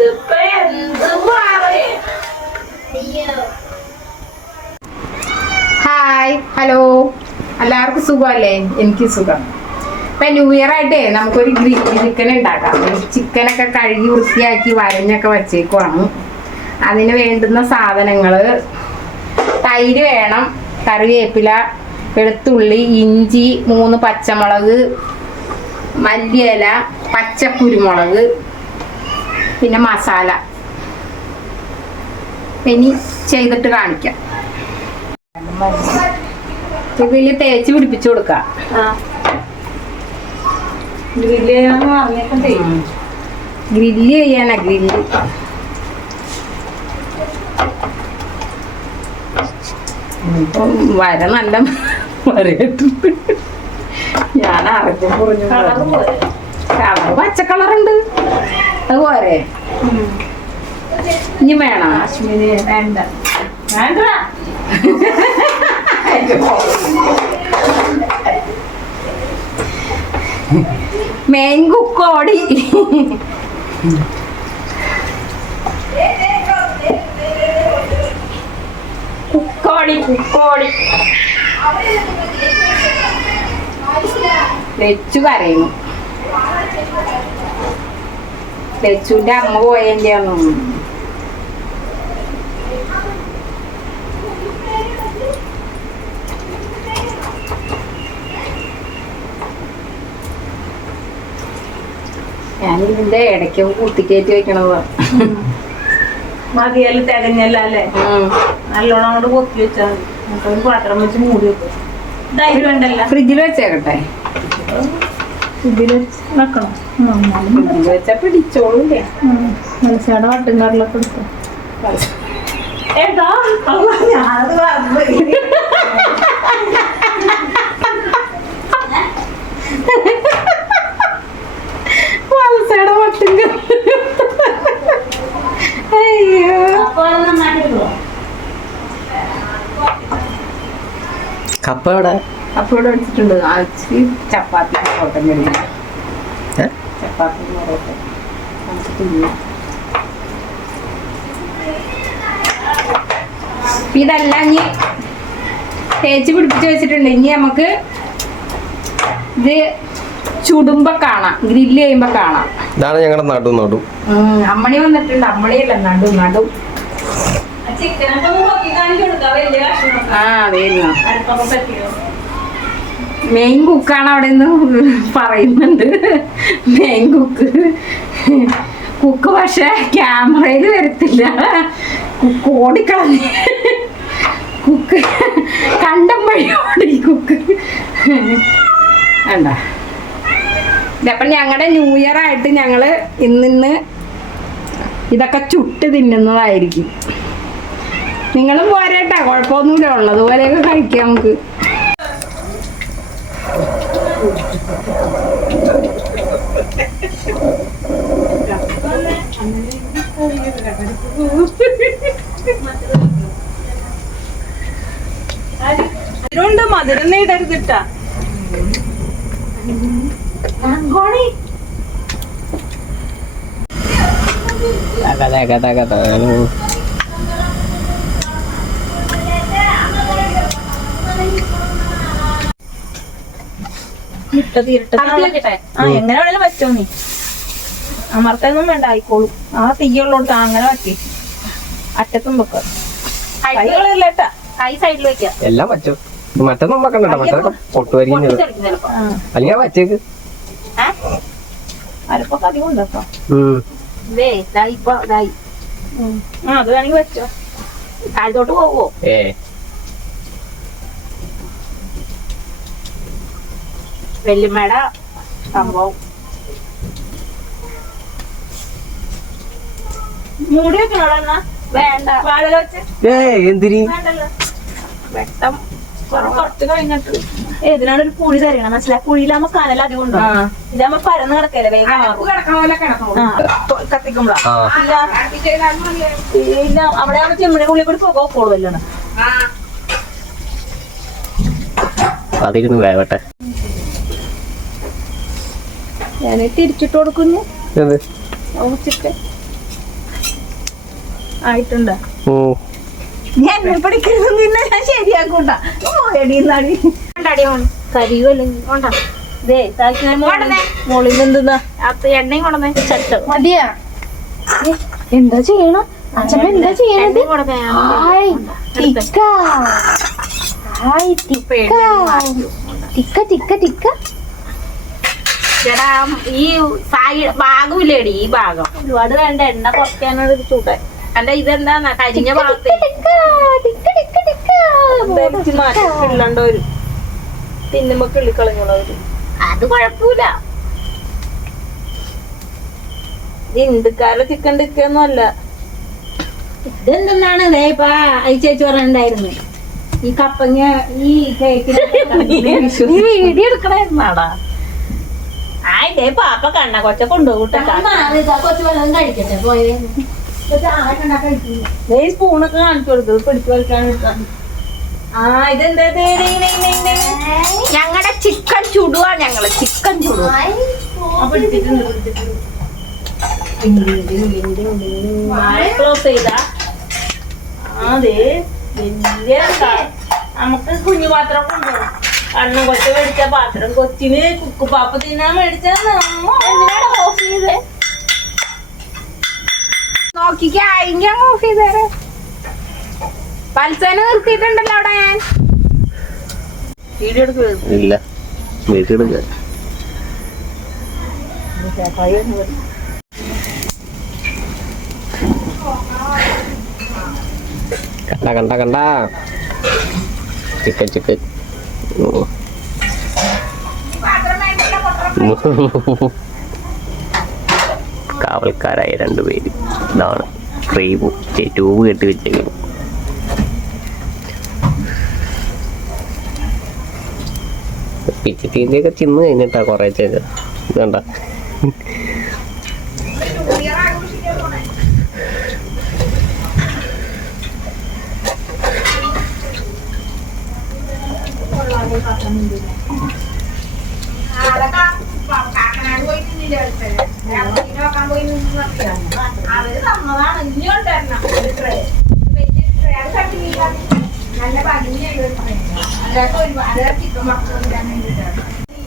ഇതിപ്പോ എന്ത് hi hello എല്ലാവർക്കും സുഖമല്ലേ? എനിക്ക് സുഖം. ഇപ്പൊ ന്യൂ ഇയർ ആയിട്ടേ നമുക്കൊരു ഗ്രിൽ ചിക്കൻ ഉണ്ടാക്കാം. ചിക്കനൊക്കെ കഴുകി വൃത്തിയാക്കി വരഞ്ഞൊക്കെ വച്ചേക്കുവാണ്. അതിന് വേണ്ടുന്ന സാധനങ്ങൾ തൈര് വേണം കറിവേപ്പില വെളുത്തുള്ളി ഇഞ്ചി മൂന്ന് പച്ചമുളക് മല്ലിയില പച്ചക്കുരുമുളക് പിന്നെ മസാല. ഇനി ചെയ്തിട്ട് കാണിക്കാം. ഇതിൽ തേച്ച് പിടിപ്പിച്ചു കൊടുക്കാം. ഗ്രില്ല് ചെയ്യാനാ ഗ്രില്ല്. വര നല്ല വരയിട്ടുണ്ട് ഞാൻ പറഞ്ഞു പോരെ. കളർ പച്ച കളറുണ്ട് അത് പോരെ. ഇനി വേണോ? അശ്വിനി വേണ്ട. വേണ്ട. മെയിൻ കുക്കോടി കുക്കോടി കുക്കോടി. ലച്ചു കരയുന്നു. ലച്ചുവിന്റെ അമ്മ പോയതിന്റെ ഞാൻ ഇതിന്റെ ഇടയ്ക്ക് കുത്തിക്കയറ്റി വെക്കണതാ മതിയല്ല തികഞ്ഞല്ല അല്ലേ. നല്ലോണം അങ്ങോട്ട് പൊക്കി വെച്ചാൽ മതി പാത്രം വെച്ച് മൂടി വെക്കും ഫ്രിഡ്ജിൽ വെച്ചേക്കട്ടെ ഇതിൽ വെക്കണം. പിടിച്ചോളൂല്ലേ? അയ്യോ. കപ്പ എവിടെ? അപ്പൊ ഇവിടെ വെച്ചിട്ടുണ്ട് ആഴ്ച ചപ്പാത്തി പൊറോട്ടം കഴിയും ചപ്പാത്തി പൊറോട്ട ഇതല്ല ഇനി തേച്ച് പിടിപ്പിച്ച് വെച്ചിട്ടുണ്ട്. ഇനി നമുക്ക് ഇത് ചുടുമ്പോ കാണാം. ഗ്രില്ല് ചെയ്യുമ്പോ കാണാം. ഇതാണ് ഞങ്ങളുടെ നടു നടു. അമ്മണി വന്നിട്ടുണ്ട്. അമ്മണിയല്ല നടു നടു. ആ ചിക്കനൊക്കെ മെയിൻ കുക്കാണ് അവിടെ നിന്ന് പറയുന്നുണ്ട്. മെയിൻ കുക്ക് കുക്ക് പക്ഷെ ക്യാമറയിൽ വരത്തില്ല. കുക്ക് ഓടിക്കളഞ്ഞ്. കുക്ക് കണ്ടം വഴി ഓടി കുക്ക് വേണ്ട ഇതപ്പം ഞങ്ങളുടെ ന്യൂ ഇയർ ആയിട്ട് ഞങ്ങൾ ഇന്നിന്ന് ഇതൊക്കെ ചുട്ട് തിന്നുന്നതായിരിക്കും. നിങ്ങളും പോരേട്ടാ കുഴപ്പമൊന്നുമില്ല. ഉള്ളതുപോലെയൊക്കെ കഴിക്കാം നമുക്ക്. മധുരമുണ്ട് മധുരം ഇടരുതിട്ടാ ഇട്ടത് ഇരുട്ടത്. ആ എങ്ങനെ വേണേലും പറ്റോ നീ അമർത്തൊന്നും വേണ്ട ആയിക്കോളും. ആ തീയുള്ളോട്ട് അങ്ങനെ പറ്റി അറ്റത്തും വെക്ക. കൈകളില്ലേട്ടാ കൈ സൈഡിൽ വെക്കാം. എല്ലാം വെച്ചോ മറ്റൊന്നും വെക്കണ്ട മറ്റൊക്കെ പൊട്ടുവരിക്കുന്നത് ആ. അല്ലെങ്കിൽ വച്ചേക്ക്. അരപ്പൊക്കെ അധികം ഉണ്ടോ ഉം. ഇപ്പൊ ഇതായി ആ അത് വേണമെങ്കിൽ വെച്ചോ. താഴത്തോട്ട് പോവോ? ഏ വെല്ലുമ്മയുടെ സംഭവം മൂടി വെക്കണോടാ എന്നാ വേണ്ട വാഴ വെച്ച് ഏ സംഭവം. വേണ്ടല്ലോ. വെട്ടം കുറ- കുറച്ച് കഴിഞ്ഞിട്ട്. ഏതിനാണ് ഒരു കുഴി തരണം മനസ്സിലായി? കുഴിയിലാകുമ്പോ കനൽ അധികം ഉണ്ടോ. ഇതാകുമ്പോ പരന്ന് കിടക്കല്ലേ വേഗം. ഇല്ല മതിയായിരുന്നു. അവിടെ ആവുമ്പോ ചെമ്മിടെ ഉള്ളിൽ കൂടി പോകാൻ ആ. അതിരുന്ന് വേവട്ടെ. ഞാൻ തിരിച്ചിട്ട് കൊടുക്കുന്നു. ആയിട്ടുണ്ടോ. ഓ. ഞാൻ പഠിക്കുന്നത് നിന്നെ ഞാൻ ശരിയാക്കൂട്ടാ. എന്താ ചെയ്യണം? അച്ഛമ്മ എന്താ ചെയ്യണത്? ടിക്ക. ടിക്ക ടിക്ക ടിക്ക. ചേട്ടാ ഈ സായി ഭാഗമില്ലേടി ഈ ഭാഗം. ഒരുപാട് വേണ്ട എണ്ണ കുറയ്ക്കാനൊരു ചൂട്. അല്ല ഇതെന്താ കരിഞ്ഞ ഭാഗത്തെ ടിക്ക ടിക്ക ടിക്ക ടിക്ക. ധരിച്ച് മാറ്റി പിള്ളണ്ട വരും തിന്നുമ്പോ കിള്ളിക്കളഞ്ഞോളവര് അത് കൊഴപ്പൂല ഇത് ഇന്ത്യക്കാരുടെ ചിക്കൻ ടിക്കൊന്നും അല്ല. ചേച്ചി പറയണ്ടായിരുന്നു ഈ കപ്പങ്ങ ഈ കേക്കിന് വീഡിയോ എടുക്കണായിരുന്നാടാ. ഇതേ പാപ്പ കണ്ണ കൊച്ച കൊണ്ടുപോകട്ടെ. സ്പൂണൊക്കെ കാണിച്ചു കൊടുത്തത് പിടിച്ചു വലിക്കാൻ ആ ഇതെന്താ? ഞങ്ങളുടെ ചിക്കൻ ചുടുവാ ഞങ്ങൾ. ചിക്കൻ പിടിച്ചിട്ടുണ്ട്. ക്ലോസ് ചെയ്താ. ദേ, വലിയ നമുക്ക് കുഞ്ഞു പാത്രം കൊണ്ടുപോകും കണ്ണും കൊച്ച മേടിച്ച പാത്രം കൊച്ചിന് കുക്കുപാപ്പ തിന്നാൻ മേടിച്ച എന്തിനാണ് ഓഫ് ചെയ്തേ? നോക്കിക്കാ ഞാൻ ഓഫ് ചെയ്തേരെ പൽസേന നിർത്തിയിട്ടുണ്ടല്ലോ അവിടെ ഞാൻ. വീഡിയോ എടുക്കുക ഇല്ല വീട്ടിലെടുക്ക കണ്ട കണ്ട കണ്ട. Chicken chicken. കാവൽക്കാരായ രണ്ടുപേര് ഇതാണ് ഫ്രെയിമും ട്യൂബ് കെട്ടി വെച്ചേക്കുന്നു പിച്ചിട്ടീന്റെയൊക്കെ തിന്ന് കഴിഞ്ഞിട്ടാ കൊറേ ചെയ്ത് ഇതണ്ട?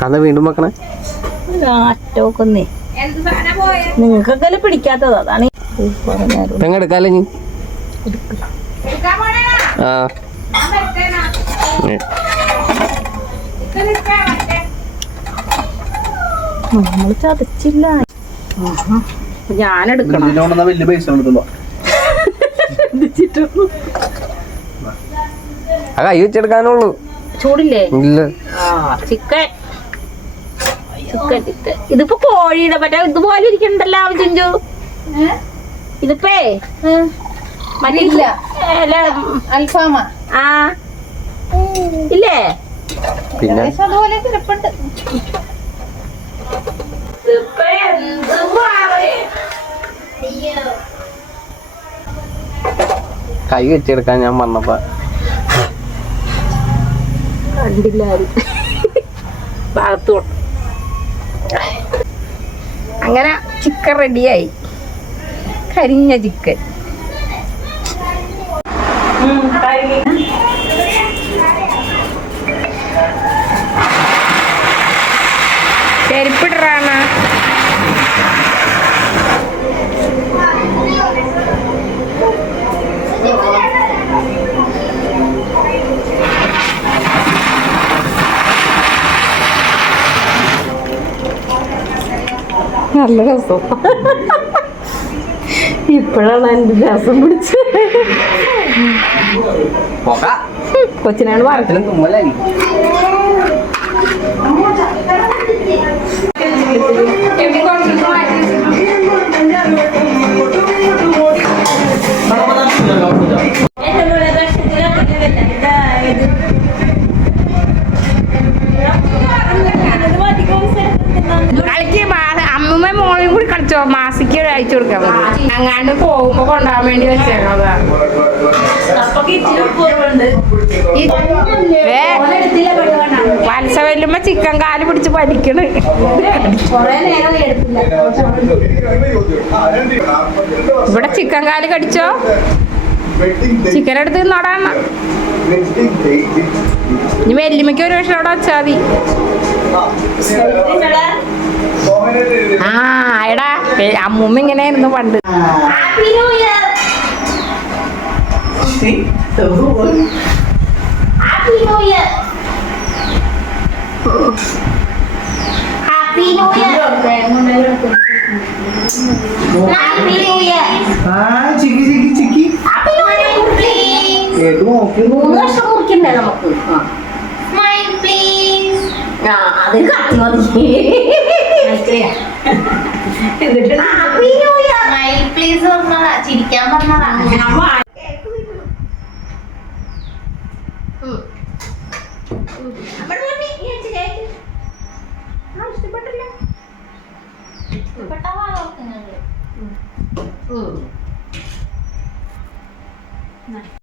കഥ വീണ്ടും വെക്കണേ? അറ്റോക്കുന്നേ നിങ്ങൾക്കൊക്കെ പിടിക്കാത്തത്? അതാണ് പെങ്ങെടുക്കാല്ലേ നീ ആ. നമ്മൾ ചതച്ചില്ല. ഞാൻ എടുക്കണം ഇതിനോണ്ടെന്നാ വലിയ പൈസ എടുത്തുള്ളൂ ആ കൈ വെച്ചെടുക്കാനുള്ളൂ. ചൂടില്ലേ? ഇല്ല. ചിക്കൻ. Chicken chicken. ഇതിപ്പോ കോഴിയുടെ മറ്റേ ഇതുപോലെ ഇരിക്കണ്ടല്ലോ ചിഞ്ചു. ഇതിപ്പേ? മറ്റേ ഇല്ല. അല്ല, അൽഫാമ. ആ. ഇല്ലേ? പിന്നെ? കൈ വെച്ചെടുക്കാൻ ഞാൻ വന്നപ്പോ കണ്ടില്ല ആരും ഭാഗത്ത് അങ്ങനെ ചിക്കൻ റെഡിയായി കരിഞ്ഞ ചിക്കൻ നല്ല രസം. ഇപ്പോഴാണ് എന്റെ രസം പിടിച്ച് കൊച്ചിനാണ് പറഞ്ഞത് ഇതിനും തുമ്മലായിരിക്കും കളിച്ചോ മാസിക്ക് അയച്ചു കൊടുക്കാൻ മതി. അങ്ങാണ്ട് പോകുമ്പോ കൊണ്ടുപോകാൻ വേണ്ടി വെച്ചേക്കാം മത്സ്യ വല്ലുമ്പ ചിക്കൻ കാൽ പിടിച്ച് വലിക്കണ്. ഇവിടെ ചിക്കൻ കാൽ കടിച്ചോ? ചിക്കൻ എടുത്ത് നോടാണ ഇനി വെല്ലുമ്മയ്ക്ക് ഒരു പക്ഷെ അവിടെ വെച്ചാൽ മതി. ആ എടാ അമ്മൂമ്മ ഇങ്ങനെയായിരുന്നു പണ്ട്. മൂന്ന് വർഷം മുറിക്കണ്ടേ നമുക്ക്. ആ. അത് കത്തി മതി. പ്ലീസ് പറഞ്ഞതാ ചിരിക്കാൻ പറഞ്ഞതാ